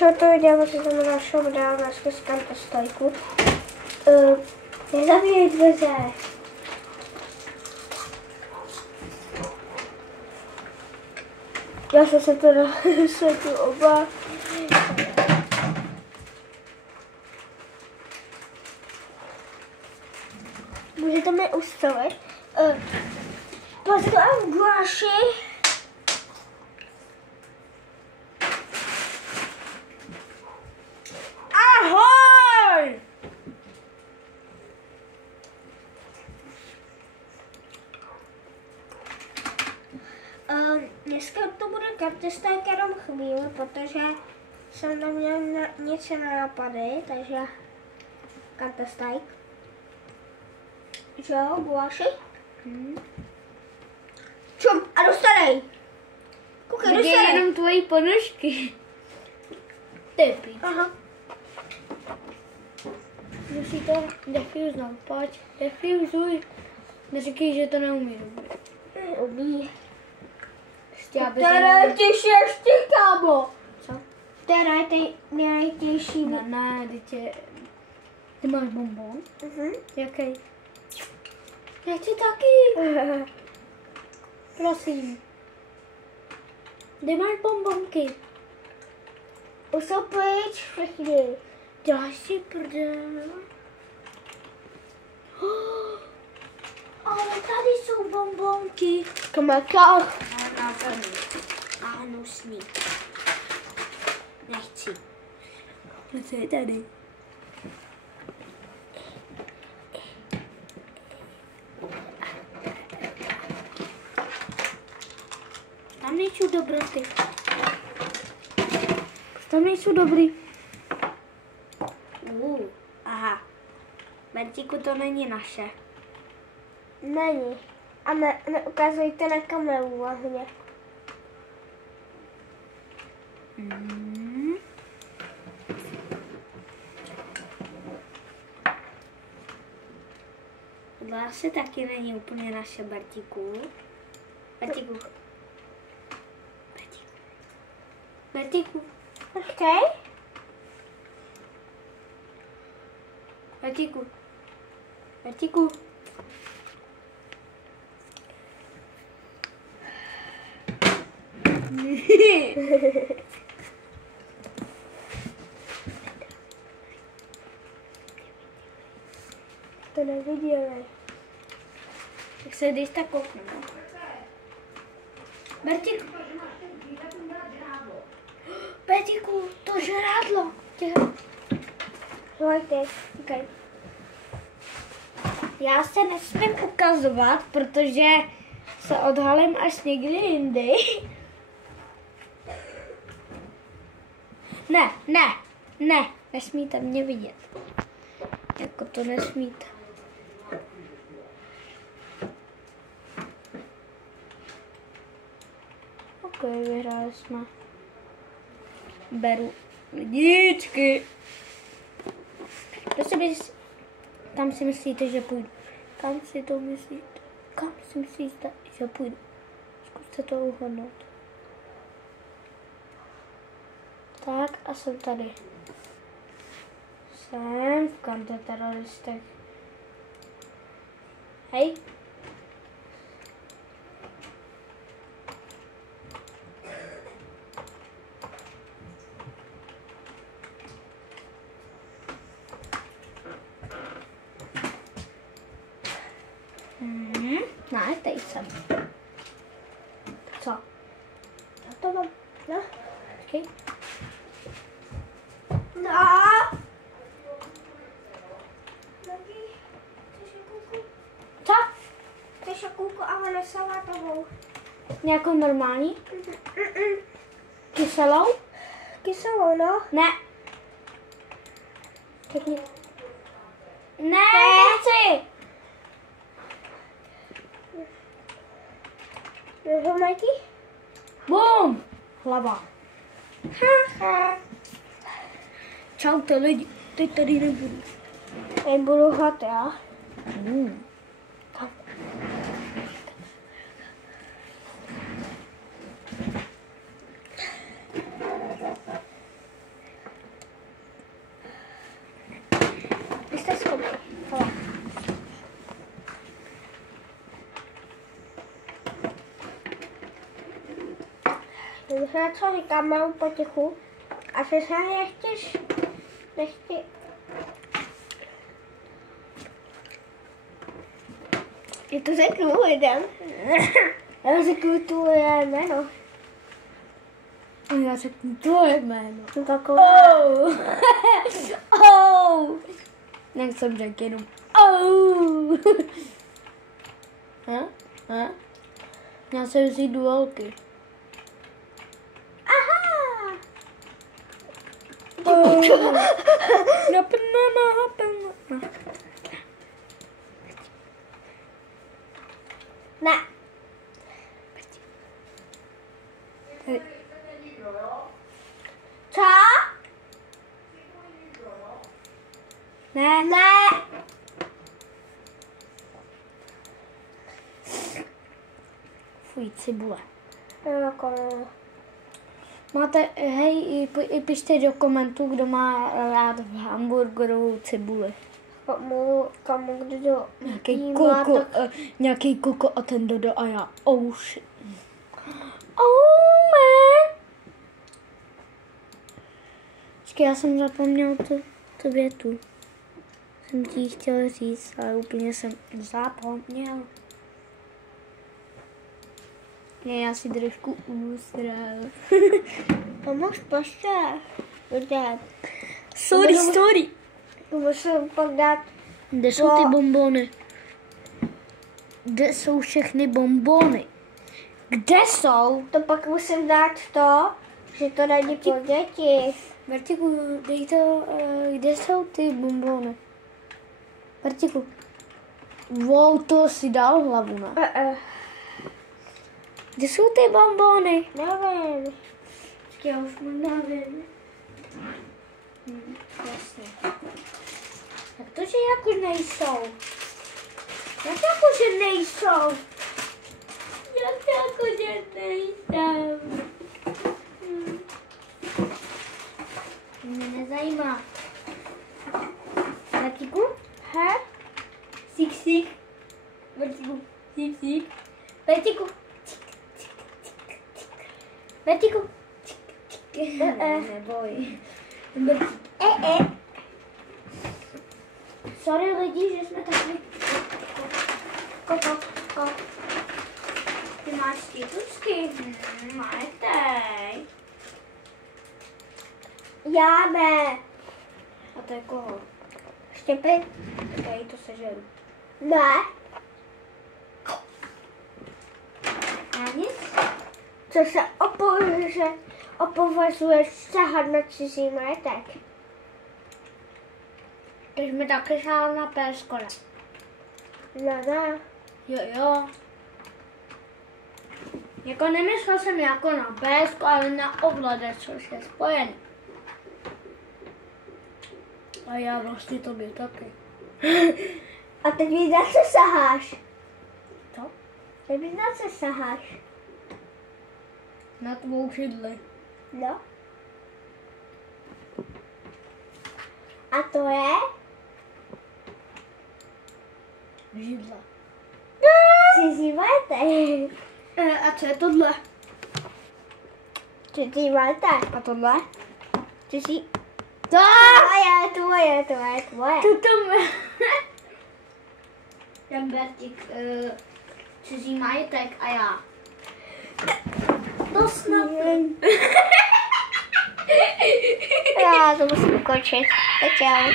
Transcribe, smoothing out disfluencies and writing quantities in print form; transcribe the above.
začal to dělat, že jsem našel dál na zkuskám stojku. Nezavíjej dveře. Já jsem se teda tu oba. Můžete mi ustavit? Pozdravím Guláši. Ahoj! Dneska to bude kartesták jenom chvíli, protože jsem neměl nic na nápady, takže kartesták. Že jo, Guláši? Čum a dostanej! Koukej, dostanej! Jenom tvojí ponožky. Ty. Aha. Musíte defuznout, pojď, defuzuj. Neříkej, že to neumí dobře. Umí. Která je těžší ještě, kámo? Co? Která je nejtěžší? Ne, ty máš bonbon? Jaký? Já chci taky. Prosím. Kde máš bonbonky? Už jsou pryč všechny. Děláš si prdel. Ale tady jsou bonbonky. Kamakách. A hnusný. Nechci. Co je tady? Tam nejsou dobroty. Tam nejsou dobrý. Aha. Bertíku, to není naše. Není. A neukazujte na kameru hlavně. Tohle asi taky není úplně naše, Bertíku. Bertíku. Okay. Bertíku. To neviděli. Tak se když tak kouknu. Bertíku, to žrádlo. Pojďte. Okay. Já se nesmím ukazovat, protože se odhalím až někdy jindy. Ne, nesmíte mě vidět. Jako to nesmíte. Ok, vyhráli jsme. Beru lidičky. Kam si myslíte, že půjdu? Kam si myslíte, že půjdu? Zkuste to uhodnout. Tak a jsem tady. Jsem v kontrateroristech. Hej. Ne, tady jsem. Co? Já to mám. No. Okay. No. Co? Chceš šakulku, ale ne salátovou. Nějakou normální? Kyselou? Kyselou, no. Ne. Tak ne, nechci. Majky? Bum! Hlava. Čau to lidi, teď tady nebudu. Nebudu hlad, já. Takže já co říkám, mám potichu. A ty se nechtěš. Je to řeknu lidem. Já řeknu tvoje jméno. A já řeknu tvoje jméno. Takové. Oh. Oh. Jak jsem řekl jenom. Oh. Já jsem vzít duelky. Aha! Oh. Ne. Co? Ne. Ne. Fuj, cibule. Máte, hej, pište do komentů, kdo má rád v hamburgerovou cibuli. komu kdo Nějaký koko a ten dodo a já. Oh shit. Oh man. Počkej, já jsem zapomněl tu větu. Jsem ti chtěl říct, ale úplně jsem zapomněl. Ne, já si trošku usral. Pomož paště. Sorry. Musím pak dát. Kde jsou ty bonbony? Kde jsou všechny bonbony? Kde jsou? To pak musím dát to, že to není pro děti. Martiku, dej to, kde jsou ty bonbony? Martiku. Wow, to si dal hlavu, ne? Kde jsou ty bonbony? Nevím. Já už nevím. Jasně. Jak to, že jako nejsou? Jak jako, že nejsou? Jak jako, že nejsou? Mě nezajímá. Martiku? He? Sik. Martiku. Sik. Martiku. Martiku. Neboj. Sorry lidi, že jsme taky. Ty máš titučky? Máte. Já ne. A to je koho? Štěpy? Já jí to sežeru. Ne. A nic? Co se opovazuješ sahat na cizí majetek? Teď jsme taky šáli na PSko, ne? Ne. Jo. Jako nemyslel jsem jako na PSko, ale na ovladač, což je spojený. A já vlastně tobě taky. A teď víš, na co saháš? Co? Teď víš, na co saháš? Na tvou židli. No. A to je? Židla. Cizí majetek. A co je tohle? Cizí majetek. A tohle? Cizí. To! Tvoje. Tuto ten Bertík cizí majetek a já. To snad. Já to musím ukončit. Čau.